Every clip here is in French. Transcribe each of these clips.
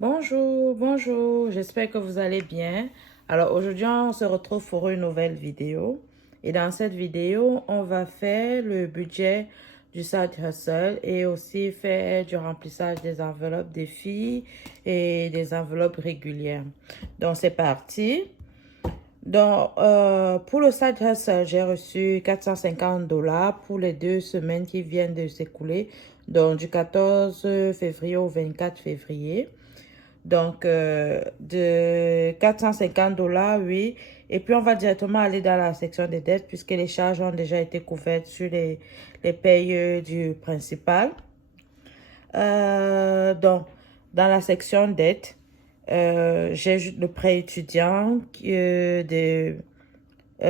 Bonjour, bonjour, j'espère que vous allez bien. Alors aujourd'hui, on se retrouve pour une nouvelle vidéo. Et dans cette vidéo, on va faire le budget du side hustle et aussi faire du remplissage des enveloppes des filles et des enveloppes régulières. Donc c'est parti. Donc pour le side hustle, j'ai reçu 450 dollars pour les 2 semaines qui viennent de s'écouler, donc du 14 février au 24 février. Donc, de 450 dollars, oui. Et puis, on va directement aller dans la section des dettes puisque les charges ont déjà été couvertes sur les payes du principal. Donc, dans la section dettes, j'ai le prêt étudiant de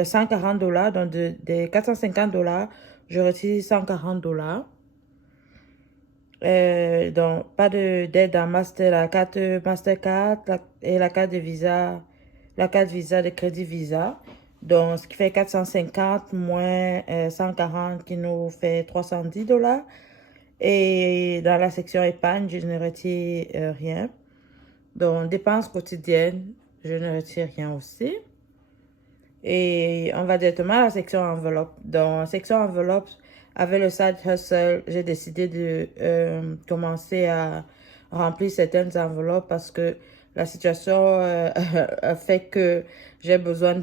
140 dollars. Donc, de 450 dollars, je retire 140 dollars. Donc, pas d'aide en master, la carte Mastercard et la carte de Visa, la carte Visa de crédit Visa. Donc, ce qui fait 450 moins 140 qui nous fait 310 dollars. Et dans la section épargne, je ne retire rien. Donc, dépenses quotidiennes, je ne retire rien aussi. Et on va directement à la section enveloppe. Dans la section enveloppe, avec le side hustle, j'ai décidé de commencer à remplir certaines enveloppes parce que la situation fait que j'ai besoin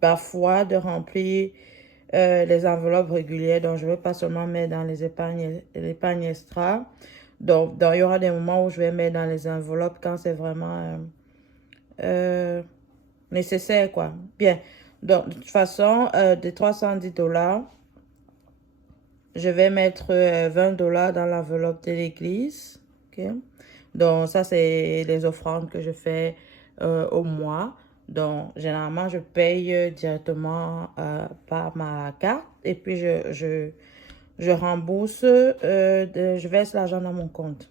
parfois de remplir les enveloppes régulières. Donc, je ne vais pas seulement mettre dans l'épargne extra. Donc, il y aura des moments où je vais mettre dans les enveloppes quand c'est vraiment nécessaire, quoi. Bien. Donc, de toute façon, de 310 dollars, je vais mettre 20 dollars dans l'enveloppe de l'église. OK? Donc, ça, c'est les offrandes que je fais au mois. Donc, généralement, je paye directement par ma carte et puis je rembourse, je verse l'argent dans mon compte.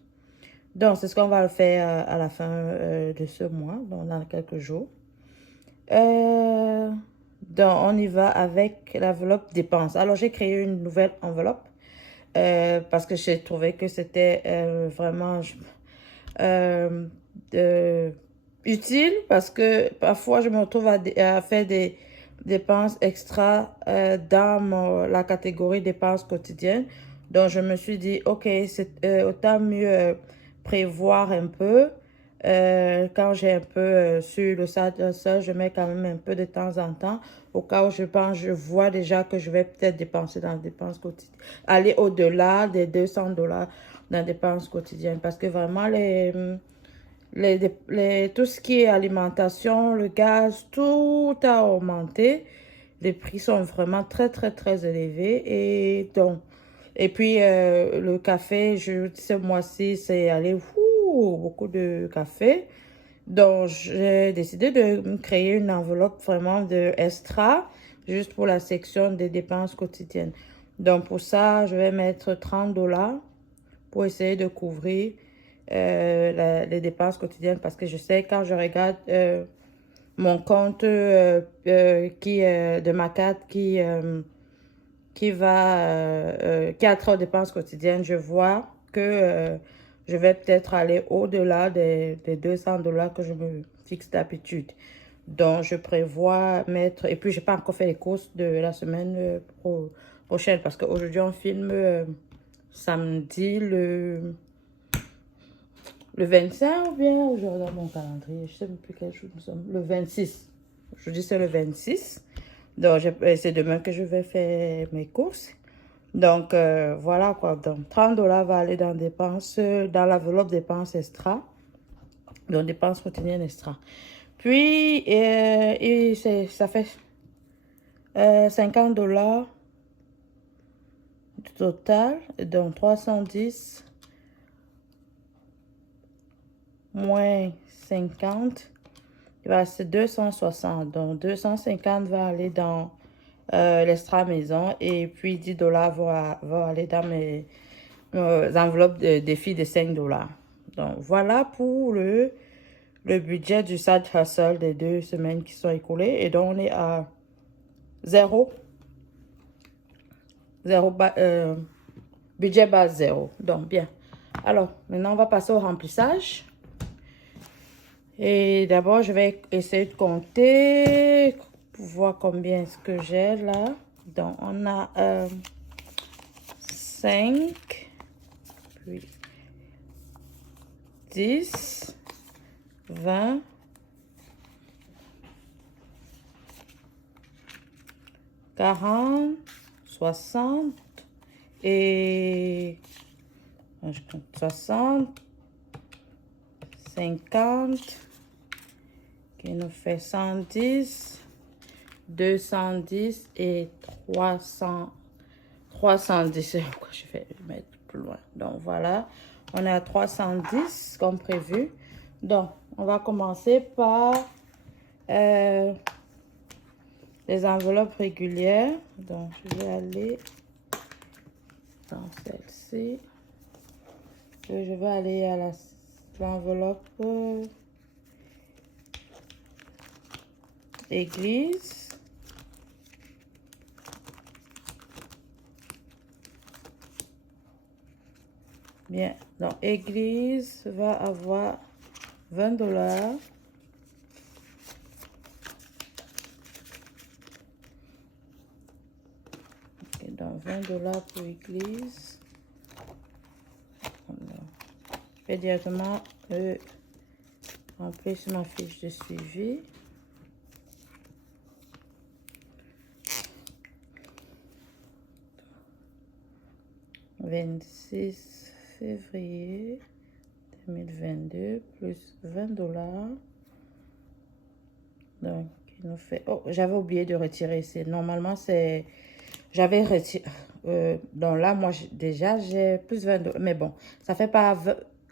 Donc, c'est ce qu'on va faire à la fin de ce mois, donc dans quelques jours. Donc, on y va avec l'enveloppe dépenses. Alors, j'ai créé une nouvelle enveloppe parce que j'ai trouvé que c'était vraiment euh, euh, utile parce que parfois, je me retrouve à faire des dépenses extra dans la catégorie dépenses quotidiennes. Donc, je me suis dit, OK, c'est autant mieux prévoir un peu. Quand j'ai un peu sur le site seul, je mets quand même un peu de temps en temps au cas où je pense, je vois déjà que je vais peut-être dépenser dans les dépenses quotidiennes, aller au-delà des 200 dollars dans les dépenses quotidiennes parce que vraiment tout ce qui est alimentation, le gaz, tout a augmenté. Les prix sont vraiment très, très, très élevés. Et puis, le café, ce mois-ci, c'est allé beaucoup de café. Donc, j'ai décidé de me créer une enveloppe vraiment de extra, juste pour la section des dépenses quotidiennes. Donc, pour ça, je vais mettre 30 dollars pour essayer de couvrir les dépenses quotidiennes parce que je sais quand je regarde mon compte de ma carte qui a trop de dépenses quotidiennes, je vois que je vais peut-être aller au-delà des 200 dollars que je me fixe d'habitude. Donc, je prévois mettre... Et puis, je n'ai pas encore fait les courses de la semaine prochaine parce qu'aujourd'hui, on filme samedi le 25 ou bien, je regarde mon calendrier, je ne sais même plus quel jour nous sommes. Le 26. Aujourd'hui, c'est le 26. Donc, c'est demain que je vais faire mes courses. Donc, voilà quoi. Donc, 30 dollars va aller dans dépenses, dans l'enveloppe dépenses extra. Donc, dépenses quotidiennes extra. Puis, ça fait 50 dollars total. Donc, 310 moins 50, il va rester 260. Donc, 250 va aller dans l'extra maison et puis 10 dollars vont aller dans mes enveloppes de défi de 5 dollars. Donc, voilà pour le budget du side hustle des 2 semaines qui sont écoulées. Et donc, on est à zéro. Budget base zéro. Donc, bien. Alors, maintenant, on va passer au remplissage. Et d'abord, je vais essayer de compter pour voir combien est-ce que j'ai là. Donc, on a 5, puis 10, 20, 40, 60 et je compte 60, 50, qui nous fait 110, 210 et 300. 310, pourquoi je vais mettre plus loin. Donc voilà, on est à 310 comme prévu. Donc, on va commencer par les enveloppes régulières. Donc, je vais aller dans celle-ci. Je vais aller à l'enveloppe église. Bien, donc église va avoir 20 $. Okay, donc 20 $ pour église. Je vais directement remplir sur ma fiche de suivi. « 26 février 2022 plus 20 $. Donc, il nous fait... Oh, j'avais oublié de retirer ici. Normalement, c'est... J'avais retiré... donc là, moi, déjà, j'ai plus 20 $. Mais bon, ça fait pas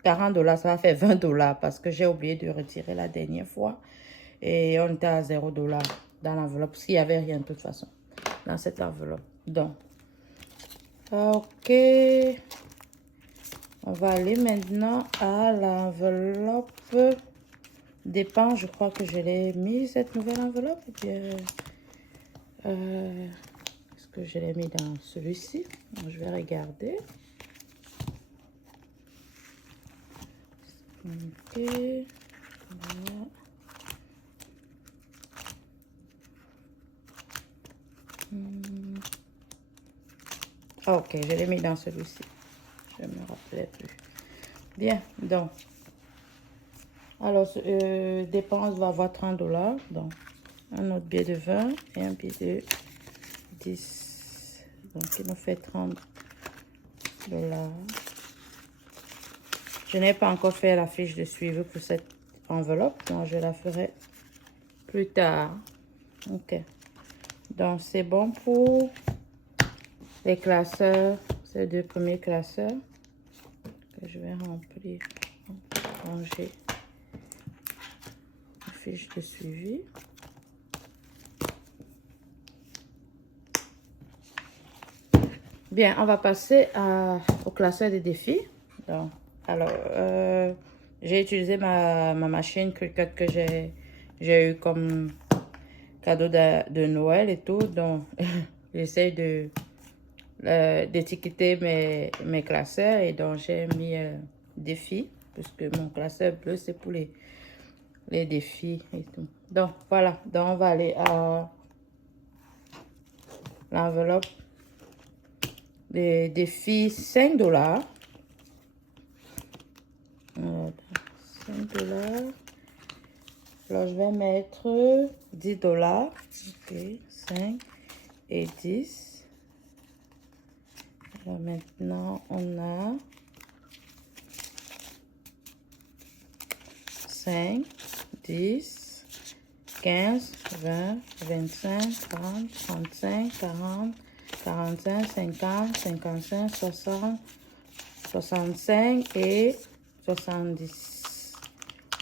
40 $, ça va faire 20 $ parce que j'ai oublié de retirer la dernière fois. Et on était à 0 $ dans l'enveloppe parce qu'il n'y avait rien de toute façon dans cette enveloppe. Donc, ok. On va aller maintenant à l'enveloppe dépenses. Je crois que je l'ai mis, cette nouvelle enveloppe. Et puis, est-ce que je l'ai mis dans celui-ci? Je vais regarder. Ok. Voilà. Ok, je l'ai mis dans celui-ci. Je ne me rappelais plus. Bien, donc. Alors, dépense va avoir 30 $. Donc, un autre billet de 20 et un billet de 10. Donc, il nous fait 30 $. Je n'ai pas encore fait la fiche de suivi pour cette enveloppe. Donc, je la ferai plus tard. Ok. Donc, c'est bon pour les classeurs. Ces deux premiers classeurs que je vais remplir. Ranger la fiche de suivi. Bien, on va passer au classeur des défis. Donc, alors, j'ai utilisé ma machine Cricut que j'ai eu comme cadeau de Noël et tout. Donc, j'essaie d'étiqueter mes classeurs et donc j'ai mis défis puisque mon classeur bleu c'est pour les défis et tout. Donc, voilà. Donc, on va aller à l'enveloppe des défis 5 $. 5 $. Alors, je vais mettre 10 $. Ok, 5 et 10. Alors, maintenant, on a 5, 10, 15, 20, 25, 30, 35, 40, 45, 50, 55, 60, 65 et 70.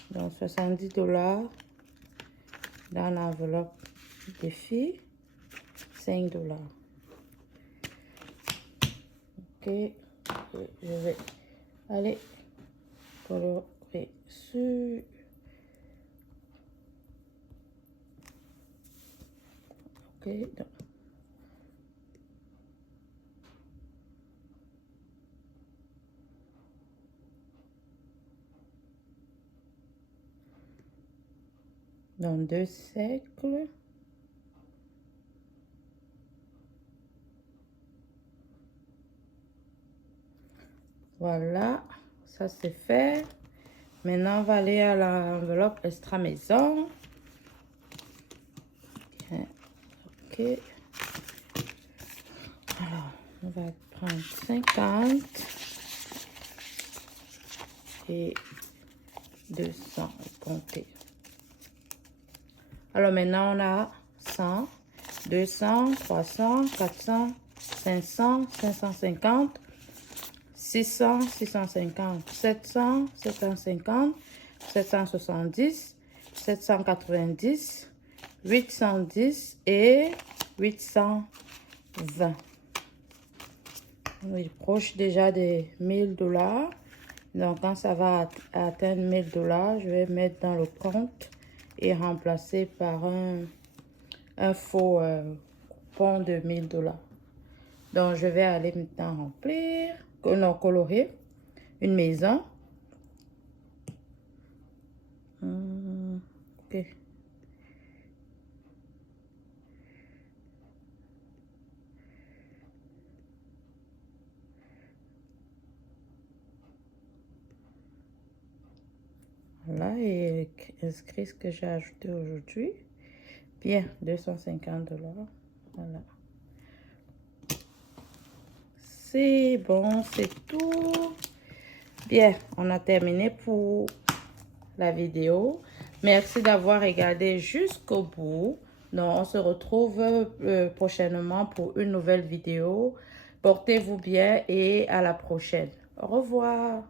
Donc, 70 $ dans l'enveloppe défi, 5 $. Ok, je vais aller colorer sur. Ok, donc. dans 2 cercles. Voilà, ça c'est fait. Maintenant, on va aller à l'enveloppe extra maison. Ok. Alors, on va prendre 50 et 200, compter. Alors maintenant, on a 100, 200, 300, 400, 500, 550, 600, 650, 700, 750, 770, 790, 810 et 820. On est proche déjà des 1000 $. Donc, quand ça va atteindre 1000 $, je vais mettre dans le compte et remplacer par un faux coupon de 1000 $. Donc, je vais aller maintenant remplir, non, colorer une maison. Ok. Voilà, et inscrit ce que j'ai ajouté aujourd'hui. Bien, 250 $. Voilà. C'est bon, c'est tout. Bien, on a terminé pour la vidéo. Merci d'avoir regardé jusqu'au bout. Donc, on se retrouve prochainement pour une nouvelle vidéo. Portez-vous bien et à la prochaine. Au revoir.